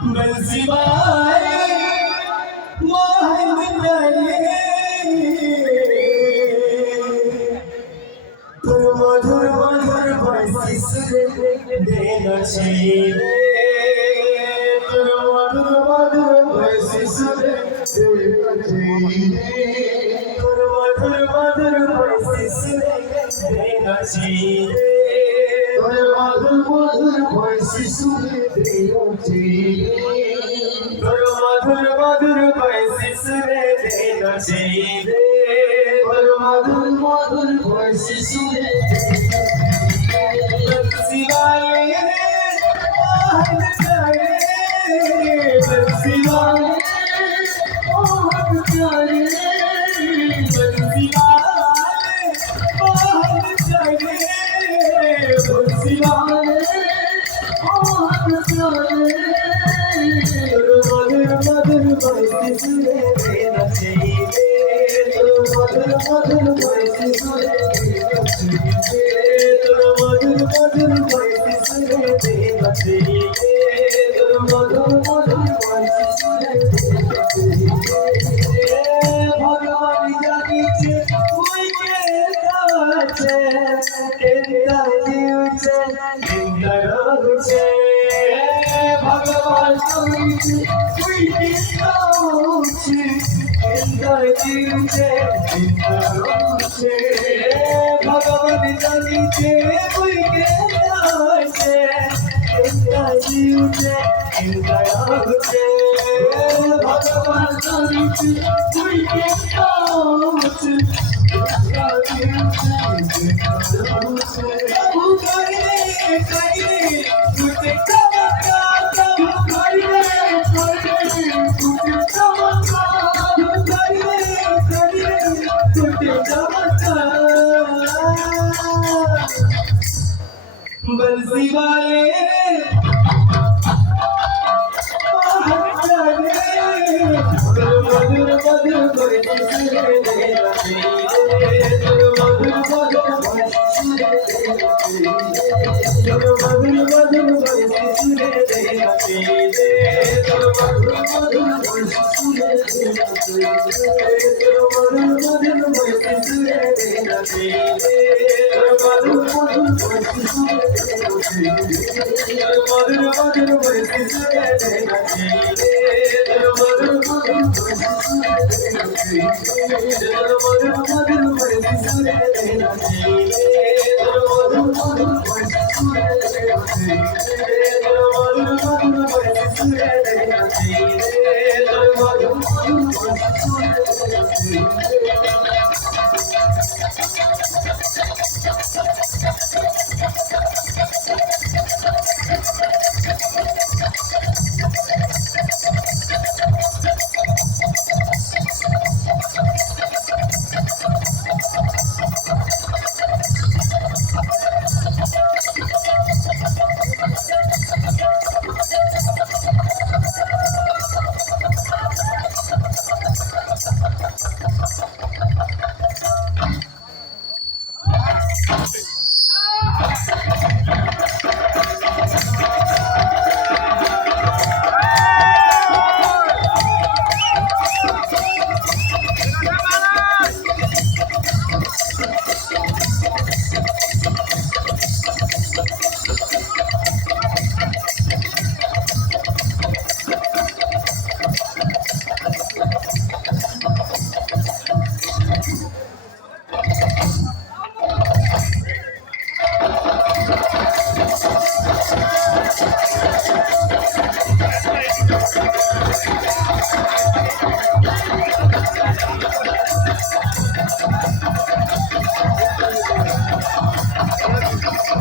बंसीवाले मोहन करे तुर मधुर मधुर बंसी सुरे देना चाहिए तुर मधुर मधुर बंसी सुरे देना चाहिए तुर मधुर मधुर बंसी सुरे देना चाहिए तुर मधुर मधुर बंसी सुरे देना चाहिए तुर मधुर मधुर बंसी सुरे देना चाहिए तुर मधुर मधुर बंसी सुरे बंसीवाले मोहन करे बंसीवाले मोहन करे बंसीवाले मोहन करे बंसीवाले मोहन करे मधुर मधुर बंसी सुरे देना चाहिए मधुर मधुर बंसी सुरे देना चाहिए मधुर मधुर बंसी सुरे देना चाहिए मधुर मधुर बंसी सुरे देना चाहिए भगवान जानिছে कोई के আছে কেন্দা দিউছে কেন্দা রহুছে ভগবান জানিছে कोई के আছে কেন্দা দিউছে কেন্দা রহুছে ভগবান জানিছে कोई के আছে কেন্দা দিউছে কেন্দা রহুছে ভগবান জানিছে कोई के আছে बंसीवाले मधुर मधुर बंसी सुरे देना चाहिए मधुर मधुर बंसी सुरे देना चाहिए मधुर मधुर बंसी सुरे देना चाहिए मधुर मधुर बंसी सुरे देना चाहिए मधुर मधुर बंसी सुरे देना चाहिए मधुर मधुर बंसी सुरे देना चाहिए मधुर मधुर बंसी सुरे देना चाहिए मधुर मधुर बंसी सुरे देना चाहिए मधुर मधुर बंसी सुरे देना चाहिए मधुर मधुर बंसी सुरे देना चाहिए मधुर मधुर बंसी सुरे देना चाहिए मधुर मधुर बंसी सुरे देना चाहिए